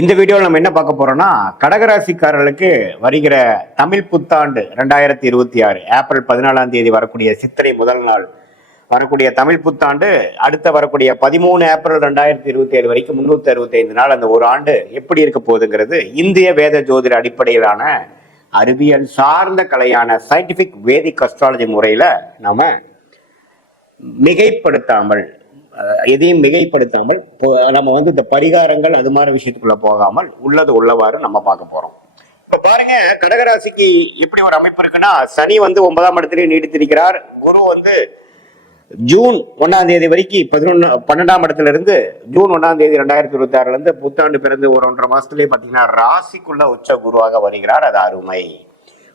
இந்த வீடியோவில் நம்ம என்ன பார்க்க போறோம்னா, கடகராசிக்காரர்களுக்கு வருகிற தமிழ் புத்தாண்டு 2026 ஏப்ரல் 14ஆம் தேதி வரக்கூடிய சித்திரை முதல் நாள் வரக்கூடிய தமிழ் புத்தாண்டு, அடுத்த வரக்கூடிய 13 ஏப்ரல் 2027 வரைக்கும் 365 நாள், அந்த ஒரு ஆண்டு எப்படி இருக்க போகுதுங்கிறது இந்திய வேத ஜோதிட அடிப்படையிலான அறிவியல் சார்ந்த கலையான சயின்டிபிக் வேதிக் அஸ்ட்ராலஜி முறையில நாம மிகைப்படுத்தாமல் எதையும் மிகைப்படுத்தாமல் நம்ம இந்த பரிகாரங்கள் அது மாதிரி விஷயத்துக்குள்ள போகாமல் உள்ளது உள்ளவாறு நம்ம பார்க்க போறோம். இப்ப பாருங்க, கடகராசிக்கு எப்படி ஒரு அமைப்பு இருக்குன்னா, சனி 9ஆம் இடத்திலேயே நீடித்திருக்கிறார். குரு ஜூன் 1ஆம் தேதி வரைக்கும் 12ஆம் இடத்துல இருந்து ஜூன் 1ஆம் தேதி 2026 இருந்து புத்தாண்டு பிறந்து ஒரு 1.5 மாசத்துலயே பாத்தீங்கன்னா ராசிக்குள்ள உச்ச குருவாக வருகிறார். அது அருமை.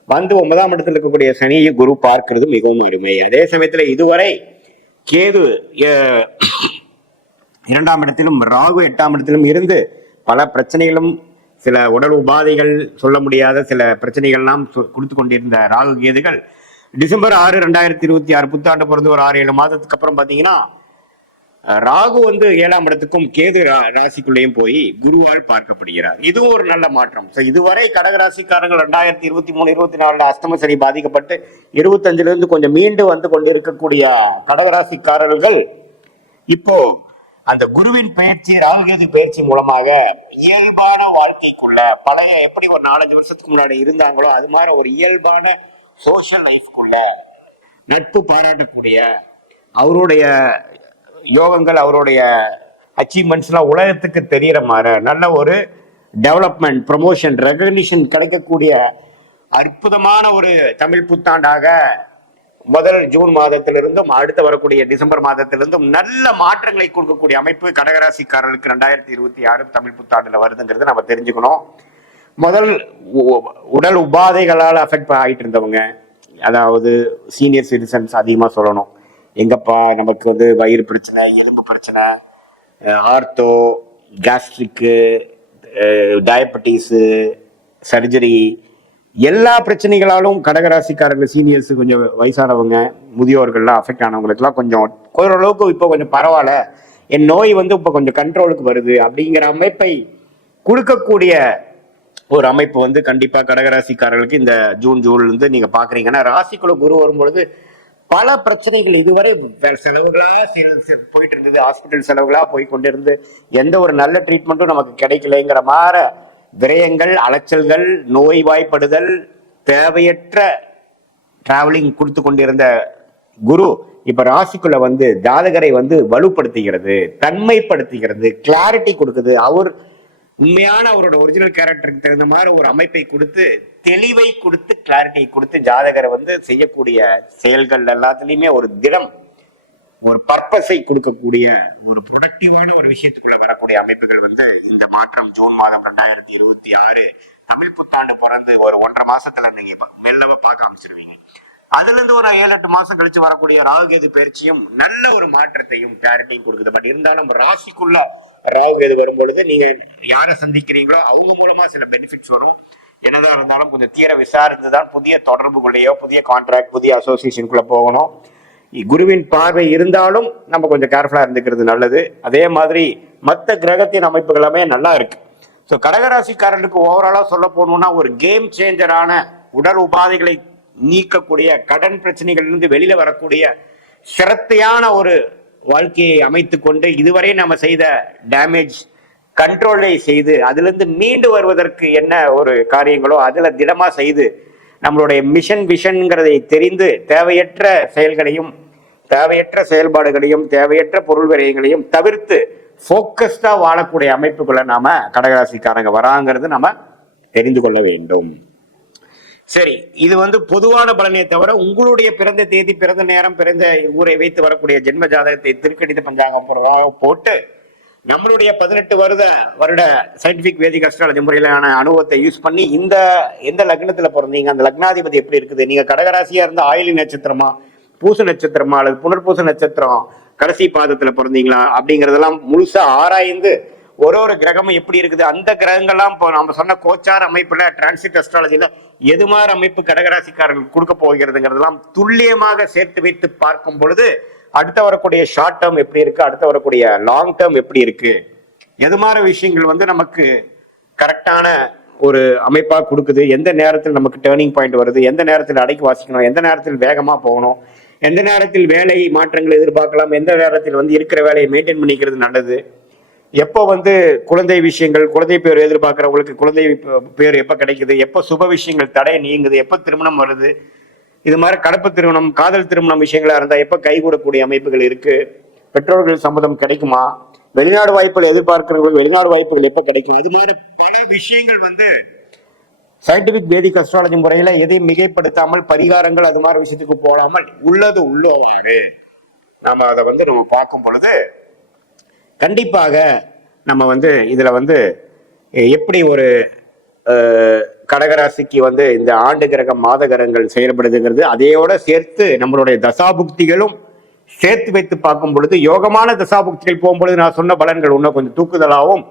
9ஆம் இடத்துல இருக்கக்கூடிய சனியை குரு பார்க்கிறது மிகவும் அருமை. அதே சமயத்துல இதுவரை கேது 2ஆம் இடத்திலும் ராகு 8ஆம் இடத்திலும் இருந்து பல பிரச்சனைகளும் சில உடல் உபாதைகள் சொல்ல முடியாத சில பிரச்சனைகள்லாம் கொடுத்து கொண்டிருந்த ராகு கேதுகள் டிசம்பர் 6, 2026 புத்தாண்டு பிறந்து ஒரு 6-7 மாதத்துக்கு அப்புறம் பாத்தீங்கன்னா ராகு 7ஆம் இடத்துக்கும் கேது ராசிக்குள்ளேயும் போய் குருவால் பார்க்கப்படுகிறார். இதுவும் ஒரு நல்ல மாற்றம். இதுவரை கடகராசிக்காரங்கள் 2023-24 அஷ்டம சனி பாதிக்கப்பட்டு 25ல இருந்து கொஞ்சம் மீண்டு வந்து கொண்டு இருக்கக்கூடிய கடகராசிக்காரர்கள் இப்போ அந்த குருவின் பயிற்சி, ராகுகேது பயிற்சி மூலமாக இயல்பான வாழ்க்கைக்குள்ள பழைய எப்படி ஒரு 4-5 வருஷத்துக்கு முன்னாடி இருந்தாங்களோ அது மாதிரி ஒரு இயல்பான சோசியல் லைஃப்குள்ள நட்பு பாராட்டக்கூடிய அவருடைய யோகங்கள், அவருடைய அச்சீவ்மெண்ட்ஸ் எல்லாம் உலகத்துக்கு தெரியற மாதிரி நல்ல ஒரு டெவலப்மெண்ட், ப்ரமோஷன், ரெகக்னிஷன் கிடைக்கக்கூடிய அற்புதமான ஒரு தமிழ் புத்தாண்டாக முதல் ஜூன் மாதத்திலிருந்தும் அடுத்து வரக்கூடிய டிசம்பர் மாதத்திலிருந்தும் நல்ல மாற்றங்களை கொடுக்கக்கூடிய அமைப்பு கடகராசிக்காரர்களுக்கு 2026 தமிழ் புத்தாண்டுல வருதுங்கிறது நம்ம தெரிஞ்சுக்கணும். முதல் உடல் உபாதைகளால் அஃபெக்ட் ஆகிட்டு இருந்தவங்க, அதாவது சீனியர் சிட்டிசன்ஸ் அதிகமாக சொல்லணும். எங்கப்பா நமக்கு வயிறு பிரச்சனை, எலும்பு பிரச்சனை, ஆர்த்தோ, கேஸ்ட்ரிக்கு, டயபெட்டிஸு, சர்ஜரி, எல்லா பிரச்சனைகளாலும் கடகராசிக்காரர்கள் சீனியர்ஸ், கொஞ்சம் வயசானவங்க, முதியோர்கள்லாம் அஃபெக்ட் ஆனவங்களுக்குலாம் கொஞ்சம் ஓரளவுக்கு இப்போ கொஞ்சம் பரவாயில்ல, என் நோய் இப்போ கொஞ்சம் கண்ட்ரோலுக்கு வருது அப்படிங்கிற அமைப்பை கொடுக்கக்கூடிய ஒரு அமைப்பு கண்டிப்பா கடகராசிக்காரர்களுக்கு இந்த ஜூன்ல இருந்து நீங்க பாக்குறீங்கன்னா, ராசிக்குள்ள குரு வரும்பொழுது பல பிரச்சனைகள் இதுவரை செலவுகளா போயிட்டு இருந்தது, ஹாஸ்பிட்டல் செலவுகளா போய் கொண்டிருந்து எந்த ஒரு நல்ல ட்ரீட்மெண்ட்டும் நமக்கு கிடைக்கலைங்கிற மாதிரி விரயங்கள், அலைச்சல்கள், நோய்வாய்ப்படுதல், தேவையற்ற டிராவலிங் கொடுத்து கொண்டிருந்த குரு இப்ப ராசிக்குள்ள ஜாதகரை வலுப்படுத்துகிறது, தன்மைப்படுத்துகிறது, கிளாரிட்டி கொடுக்குது. அவர் உண்மையான அவரோட ஒரிஜினல் கேரக்டருக்கு தகுந்த மாதிரி ஒரு அமைப்பை கொடுத்து, தெளிவை கொடுத்து, கிளாரிட்டியை கொடுத்து ஜாதகரை செய்யக்கூடிய செயல்கள் எல்லாத்துலயுமே ஒரு திடம், ஒரு பர்பஸை கொடுக்கக்கூடிய ஒரு ப்ரொடக்டிவான ஒரு விஷயத்துக்குள்ள வரக்கூடிய அமைப்புகள் இந்த மாற்றம் ஜூன் மாதம் 2026 தமிழ் புத்தாண்டு பிறந்து ஒரு 1.5 மாசத்துல நீங்க மெல்லவா பார்க்க ஆரம்பிச்சிருவீங்க. அதுல இருந்து ஒரு 7-8 மாசம் கழிச்சு வரக்கூடிய ராகுகேது பயிற்சியும் நல்ல ஒரு மாற்றத்தையும் கிளாரிட்டியும் கொடுக்குது. பட் இருந்தாலும் ராசிக்குள்ள ராகுகேது வரும்பொழுது நீங்க யாரை சந்திக்கிறீங்களோ அவங்க மூலமா சில பெனிஃபிட்ஸ் வரும். என்னதான் இருந்தாலும் கொஞ்சம் தீர விசாரித்துதான் புதிய தொடர்புக்குள்ளேயோ, புதிய கான்ட்ராக்ட், புதிய அசோசியேஷனுக்குள்ள போகணும். குருவின் பார்வை இருந்தாலும் நம்ம கொஞ்சம் கேர்ஃபுல்லா இருந்துக்கிறது நல்லது. அதே மாதிரி மற்ற கிரகத்தின் அமைப்புகள் எல்லாமே நல்லா இருக்கு. ஸோ கடகராசிக்காரர்களுக்கு ஓவராலா சொல்ல போகணும்னா ஒரு கேம் சேஞ்சரான, உடல் உபாதைகளை நீக்கக்கூடிய, கடன் பிரச்சனைகளிலிருந்து வெளியில வரக்கூடிய சிரத்தையான ஒரு வாழ்க்கையை அமைத்து கொண்டு இதுவரை நம்ம செய்த டேமேஜ் கண்ட்ரோலை செய்து அதிலிருந்து மீண்டு வருவதற்கு என்ன ஒரு காரியங்களோ அதுல திடமா செய்து நம்மளுடைய மிஷன் விஷன்ங்கிறதை தெரிந்து தேவையற்ற செயல்களையும், தேவையற்ற செயல்பாடுகளையும், தேவையற்ற பொருள் விரயங்களையும் தவிர்த்து போக்கஸ்டா வாழக்கூடிய அமைப்புக்குள்ள நாம கடகராசிக்காரங்க வராங்கிறது நம்ம தெரிந்து கொள்ள வேண்டும். சரி, இது பொதுவான பலனே தவிர உங்களுடைய பிறந்த தேதி, பிறந்த நேரம், பிறந்த ஊரை வைத்து வரக்கூடிய ஜென்ம ஜாதகத்தை திருக்கணித பஞ்சாங்கம் போட்டு நம்மளுடைய 18 வருட சயின்டிபிக் வேதிக் அஸ்ட்ராலஜி முறையிலான அனுபவத்தை யூஸ் பண்ணி எந்த லக்னத்துல பிறந்தீங்க, அந்த லக்னாதிபதி எப்படி இருக்குது, நீங்க கடகராசியா இருந்தா ஆயிலி நட்சத்திரமா, பூச நட்சத்திரமா, அல்லது புனர்பூச நட்சத்திரம் கடைசி பாதத்துல பிறந்தீங்களா அப்படிங்கறதெல்லாம் முழுசா ஆராய்ந்து ஒரு கிரகமும் எப்படி இருக்குது, அந்த கிரகங்கள்லாம் இப்போ நம்ம சொன்ன கோச்சார் அமைப்புல, டிரான்சிட் அஸ்ட்ராலஜில எது மாதிரி அமைப்பு கடகராசிக்காரர்கள் கொடுக்க போகிறதுங்கிறதெல்லாம் துல்லியமாக சேர்த்து வைத்து பார்க்கும் பொழுது அடுத்த வரக்கூடிய ஷார்ட் டேர்ம் எப்படி இருக்கு, அடுத்த வரக்கூடிய லாங் டேர்ம் எப்படி இருக்கு, எது மாதிரி விஷயங்கள் நமக்கு கரெக்டான ஒரு அமைப்பா கொடுக்குது. எந்த நேரத்தில் நமக்கு டேர்னிங் பாயிண்ட் வருது, எந்த நேரத்தில் அடக்கி வாசிக்கணும், எந்த நேரத்தில் வேகமா போகணும், எந்த நேரத்தில் வேலை மாற்றங்கள் எதிர்பார்க்கலாம், எந்த நேரத்தில் இருக்கிற வேலையை மெயின்டைன் பண்ணிக்கிறது நல்லது, எப்போ குழந்தை விஷயங்கள், குழந்தை பேர் எதிர்பார்க்கிறவங்களுக்கு குழந்தை பேர் எப்போ கிடைக்குது, எப்போ சுப விஷயங்கள் தடை நீங்குது, எப்போ திருமணம் வருது, இது மாதிரி கடப்பு திருமணம், காதல் திருமணம் விஷயங்களா இருந்தா எப்போ கைகூடக்கூடிய அமைப்புகள் இருக்கு, பெற்றோர்கள் சம்மதம் கிடைக்குமா, வெளிநாடு வாய்ப்புகள் எதிர்பார்க்கிறவங்களுக்கு வெளிநாடு வாய்ப்புகள் எப்போ கிடைக்கும், அது மாதிரி பல விஷயங்கள் சயின்டிபிக் வேதிக் அஸ்ட்ராலஜி முறையில எதையும் மிகைப்படுத்தாமல் பரிகாரங்கள் அது மாதிரி விஷயத்துக்கு போடாமல் உள்ளது உள்ளவாறு நாம அதை நம்ம பார்க்கும் பொழுது கண்டிப்பாக நம்ம இதுல எப்படி ஒரு கடகராசிக்கு இந்த ஆண்டு கிரகம் மாத கிரகங்கள் செயல்படுதுங்கிறது அதையோட சேர்த்து நம்மளுடைய தசாபுக்திகளும் சேர்த்து வைத்து பார்க்கும் பொழுது யோகமான தசாபுக்திகள் போகும்பொழுது நான் சொன்ன பலன்கள் இன்னும் கொஞ்சம் தூக்குதலாகவும்,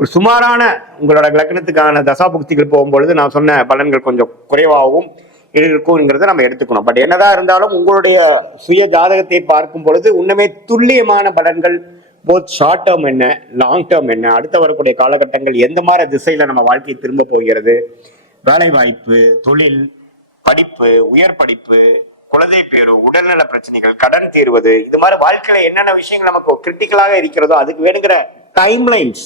ஒரு சுமாரான உங்களோட லக்னத்துக்கான தசாபுக்திகள் போகும்பொழுது நான் சொன்ன பலன்கள் கொஞ்சம் குறைவாகவும் இருக்குங்கிறத நம்ம எடுத்துக்கணும். பட் என்னதான் இருந்தாலும் உங்களுடைய சுய ஜாதகத்தை பார்க்கும் பொழுது இன்னுமே துல்லியமான பலன்கள் போத் ஷார்ட் டேர்ம் என்ன, லாங் டேர்ம் என்ன, அடுத்த வரக்கூடிய காலகட்டங்கள் எந்த மாதிரி திசையில நம்ம வாழ்க்கை திரும்ப போகிறது, வேலை வாய்ப்பு, தொழில், படிப்பு, உயர் படிப்பு, குழந்தை பேரு, உடல்நல பிரச்சனைகள், கடன் தீர்வது, இது மாதிரி வாழ்க்கையில என்னென்ன விஷயங்கள் நமக்கு கிரிட்டிக்கலாக இருக்கிறதோ அதுக்கு வேணுங்கிற டைம்லைன்ஸ்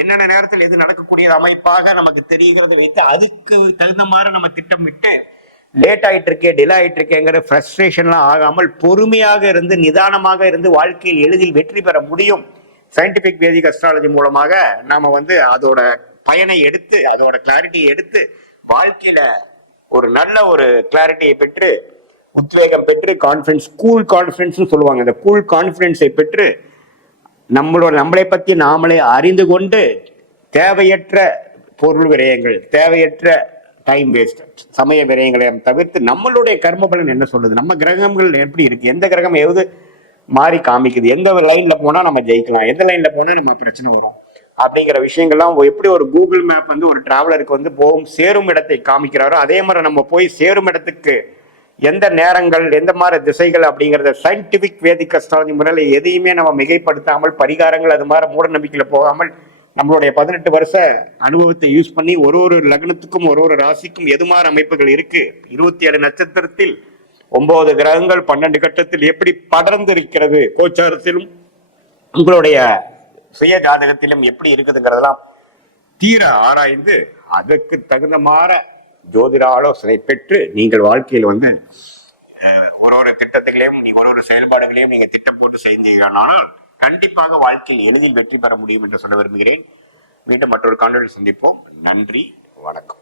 என்னென்ன நேரத்தில் எது நடக்கக்கூடிய அமைப்பாக நமக்கு தெரிகிறது வைத்து அதுக்கு தகுந்த மாதிரி நம்ம திட்டமிட்டு லேட் ஆயிட்டு இருக்கே, டிலே ஆயிட்டு இருக்கேங்கிற ஃப்ரஸ்ட்ரேஷன்லாம் ஆகாமல் பொறுமையாக இருந்து நிதானமாக இருந்து வாழ்க்கையில் எளிதில் வெற்றி பெற முடியும். சயின்டிபிக் வேதிக் அஸ்ட்ராலஜி மூலமாக நாம அதோட பயனை எடுத்து அதோட கிளாரிட்டியை எடுத்து வாழ்க்கையில ஒரு நல்ல ஒரு கிளாரிட்டியை பெற்று உத்வேகம் பெற்று கான்ஃபிடன்ஸ், கூல் கான்ஃபிடன்ஸ் சொல்லுவாங்க, இந்த கூல் கான்ஃபிடன்ஸை பெற்று நம்மளை பற்றி நாமளே அறிந்து கொண்டு தேவையற்ற பொருள் விரயங்கள், தேவையற்ற டைம் வேஸ்ட், சமய விரயங்களை தவிர்த்து நம்மளுடைய கர்ம பலன் என்ன சொல்லுது, நம்ம கிரகங்கள் எப்படி இருக்கு, எந்த கிரகம் எது மாறி காமிக்குது, எந்த லைன்ல போனா நம்ம ஜெயிக்கலாம், எந்த லைன்ல போனா நம்ம பிரச்சனை வரும் அப்படிங்கிற விஷயங்கள்லாம் எப்படி ஒரு கூகுள் மேப் ஒரு டிராவலருக்கு போகும் சேரும் இடத்தை காமிக்கிறாரோ அதே மாதிரி நம்ம போய் சேரும் இடத்துக்கு எந்த நேரங்கள் எந்த மாதிரி திசைகள் அப்படிங்கிறத சயின்டிபிக் வேதிக் அஸ்ட்ராலஜி முறையில் எதையுமே நம்ம மிகைப்படுத்தாமல் பரிகாரங்கள் அது மாதிரி மூட நம்பிக்கையில போகாமல் நம்மளுடைய 18 வருஷ அனுபவத்தை யூஸ் பண்ணி ஒரு லக்னத்துக்கும் ஒரு ராசிக்கும் எது மாதிரி அமைப்புகள் இருக்கு, 27 நட்சத்திரத்தில் 9 கிரகங்கள் 12 கட்டத்தில் எப்படி படர்ந்து இருக்கிறது, கோச்சாரத்திலும் உங்களுடைய சுய ஜாதகத்திலும் எப்படி இருக்குதுங்கிறதெல்லாம் தீர ஆராய்ந்து அதற்கு தகுந்த மாதிரி ஜோதிட ஆலோசனை பெற்று நீங்கள் வாழ்க்கையில் ஒரு திட்டத்துகளையும் ஒரு செயல்பாடுகளையும் நீங்க திட்டம் போட்டு செய்தீங்கன்னாலும் கண்டிப்பாக வாழ்க்கையில் எளிதில் வெற்றி பெற முடியும் என்று சொல்ல விரும்புகிறேன். மீண்டும் மற்றொரு காணொளியில் சந்திப்போம். நன்றி, வணக்கம்.